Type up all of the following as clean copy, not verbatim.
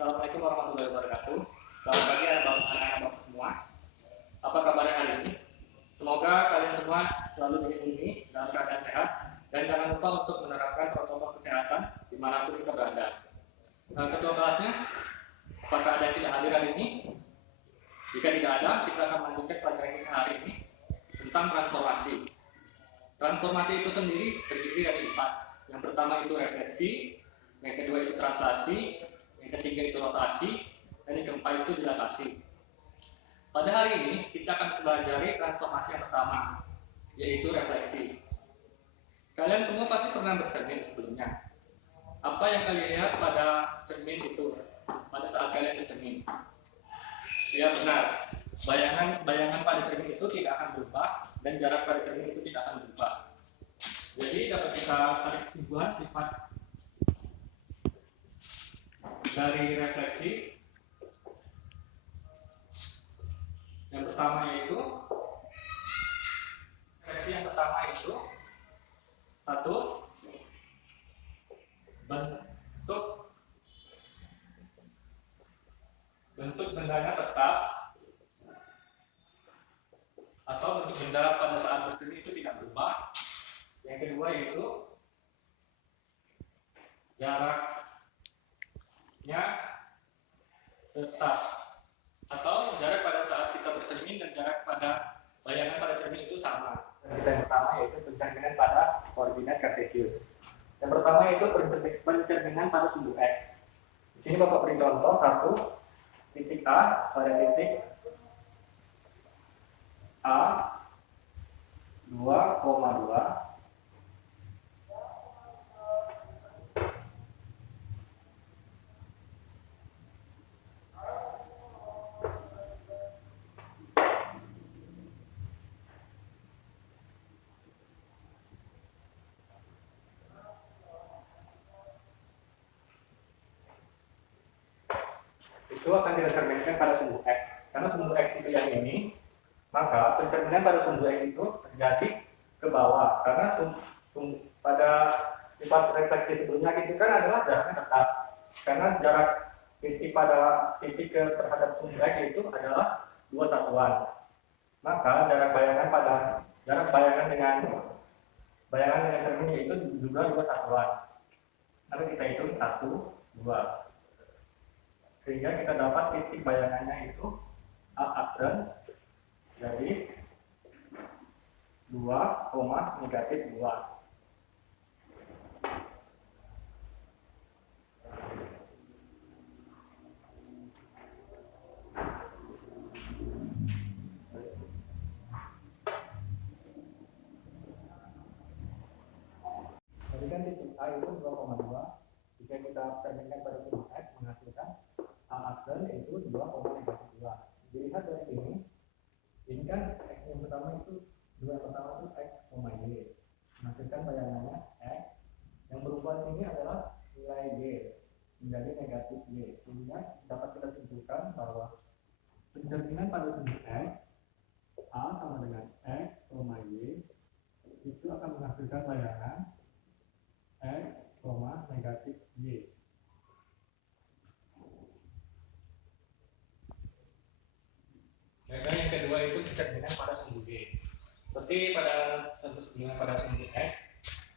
Assalamualaikum warahmatullahi wabarakatuh. Selamat pagi anak-anak bapak semua. Apa kabarnya hari ini? Semoga kalian semua selalu dilindungi dalam keadaan sehat dan jangan lupa untuk menerapkan protokol kesehatan dimanapun kita berada. Ketua kelasnya, apakah ada yang tidak hadir hari ini? Jika tidak ada, kita akan melanjutkan pelajaran kita hari ini tentang transformasi. Transformasi itu sendiri terdiri dari 4. Yang pertama itu refleksi, yang kedua itu translasi, yang ketiga itu rotasi, dan yang keempat itu dilatasi. Pada hari ini kita akan mempelajari transformasi yang pertama, yaitu refleksi. Kalian semua pasti pernah bercermin sebelumnya. Apa yang kalian lihat pada cermin itu pada saat kalian bercermin? Ya benar, bayangan pada cermin itu tidak akan berubah dan jarak pada cermin itu tidak akan berubah. Jadi dapat kita tarik kesimpulan sifat dari refleksi. Yang pertama yaitu refleksi yang pertama itu satu, bentuk bendanya tetap atau bentuk benda pada saat bercermin itu tidak berubah. Yang kedua yaitu jaraknya tetap atau jarak pada saat kita bercermin dan jarak pada bayangan pada cermin itu sama. Dan yang pertama yaitu pencerminan pada koordinat kartesius. Yang pertama yaitu pencerminan pada sumbu X. Di sini Bapak beri contoh satu, titik A pada titik A 2,2 itu akan dicerminkan pada sumbu X. Karena sumbu X itu yang ini, maka pencerminan pada sumbu X itu terjadi ke bawah. Karena pada sifat refleksi sebelumnya itu kan adalah jaraknya tetap. Karena jarak titik pada titik terhadap sumbu X itu adalah 2 satuan. Maka jarak bayangan dengan cermin itu juga 2 satuan. Maka kita hitung 1, 2. Sehingga kita dapat titik bayangannya itu A aksen jadi 2, negatif 2. Jadi kan titik A itu 2,2. Jika kita cerminkan pada sumbu X menghasilkan A aksen yaitu 2, negatif 2. Dilihat dari ini kan X yang pertama itu X, Y. Menghasilkan bayangannya X. Yang berubah ini adalah nilai Y menjadi negatif Y. Sehingga dapat kita simpulkan bahwa pencerminan pada sumbu X A sama dengan X, Y itu akan menghasilkan bayangan X, negatif Y. Dan yang kedua itu pencerminan pada sumbu Y. Seperti pada contoh sebelumnya pada sumbu X,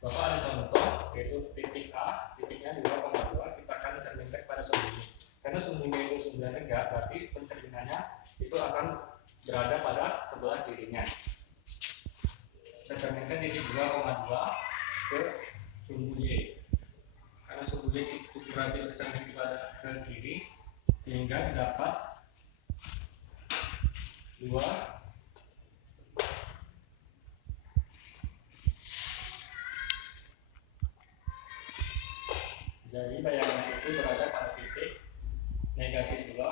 Bapak ada contoh yaitu titik A, titiknya 2,2, kita akan mencerminkan pada sumbu Y. Karena sumbu Y itu sumbunya tegak, berarti pencerminannya itu akan berada pada sebelah kirinya. Kita cerminkan titik 2,2 ke sumbu Y. Karena sumbu Y itu berarti bercermin ke kiri, sehingga dapat 2 jadi bayangan itu berada pada titik negatif 2,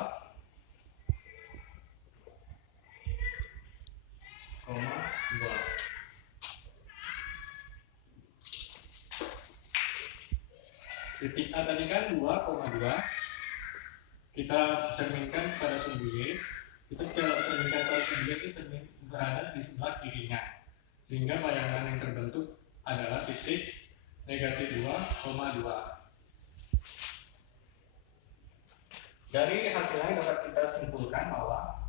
titik A tadi kan 2,2, kita cerminkan pada sumbu Y. Itu cerminkan pada sumbu Y itu berada di sebelah kirinya, sehingga bayangan yang terbentuk adalah titik negatif 2,2. Dari hasilnya dapat kita simpulkan bahwa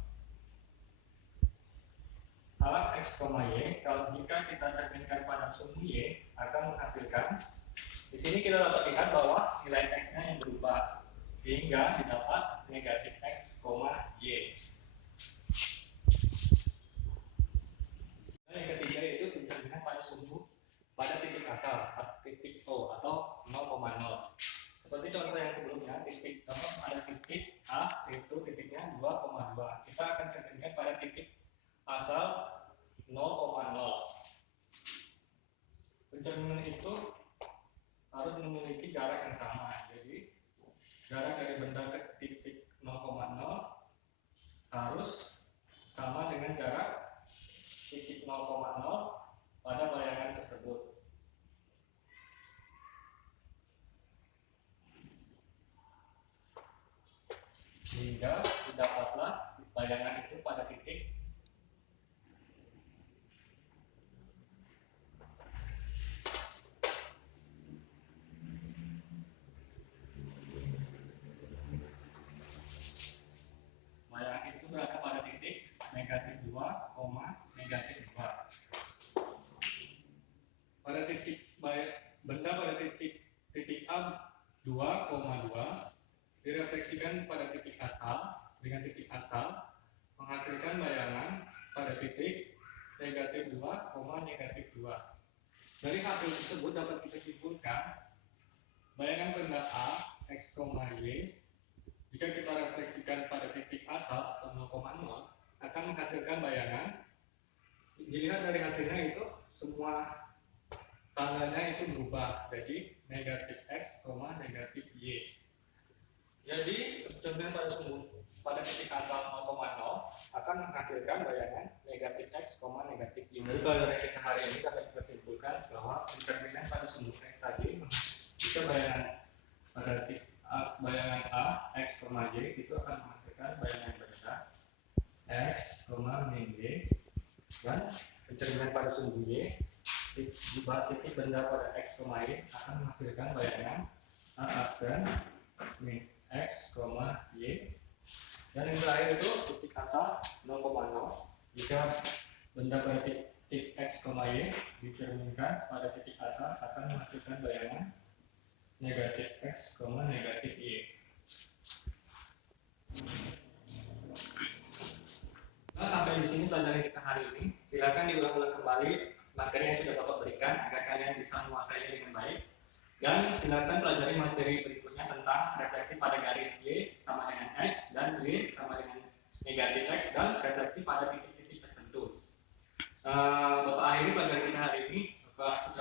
A X, Y, kalau jika kita cerminkan pada sumbu Y akan menghasilkan, di sini kita dapat lihat bahwa nilai X-nya yang berubah, sehingga didapat negatif X, Y. Dan yang ketiga yaitu pencerminan pada sumbu pada titik asal, titik O atau 0,0. Seperti contoh yang sebelumnya, titik pada titik A itu titiknya 2,2. Kita akan cerminkan pada titik asal 0,0. Pencerminan itu harus memiliki jarak yang sama. Jadi jarak dari benda ke titik 0,0 harus sama dengan jarak titik 0,0 pada bayangan tersebut. Sehingga didapatlah bayangan itu pada titik bayangan itu berada pada titik negatif 2, negatif 2. Pada titik benda pada titik A 2,2 direfleksikan pada titik asal dengan titik asal menghasilkan bayangan pada titik negatif 2, negatif 2. Dari hasil tersebut dapat kita simpulkan bayangan benda A X, Y jika kita refleksikan pada titik asal atau 0,0 akan menghasilkan bayangan. Dilihat dari hasilnya itu semua tandanya itu berubah, jadi negatif X, negatif Y. Jadi cerminan pada sumbu pada titik asal 0,0 akan menghasilkan bayangan negatif X, negatif Y. Jadi pelajaran kita hari ini dapat kita simpulkan bahwa pencerminan pada sumbu X tadi jika bayangan A X, Y itu akan menghasilkan bayangan benda X, min Y, dan pencerminan pada sumbu Y di titik benda pada X, Y akan menghasilkan bayangan A aksen min X, Y. Dan yang terakhir itu titik asal 0,0 jika benda pada titik X, Y dicerminkan pada titik asal akan menghasilkan bayangan negatif X, negatif Y. Nah, sampai di sini pelajaran kita hari ini. Silakan diulang-ulang kembali materi yang sudah Bapak berikan agar kalian bisa menguasainya dengan baik. Dan silakan pelajari materi berikutnya tentang refleksi pada garis Y sama dengan X dan Y sama dengan negatif X dan refleksi pada titik-titik tertentu. Bapak akhiri pelajaran kita hari ini. Bapak